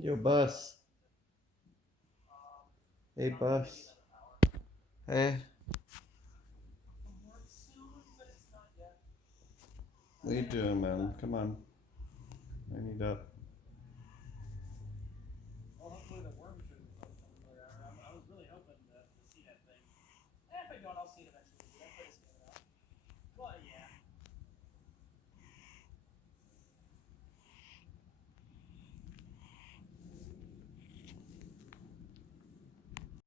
Yo, Bus. Hey, Bus. Hey. What are you doing, man? Come on. I need up.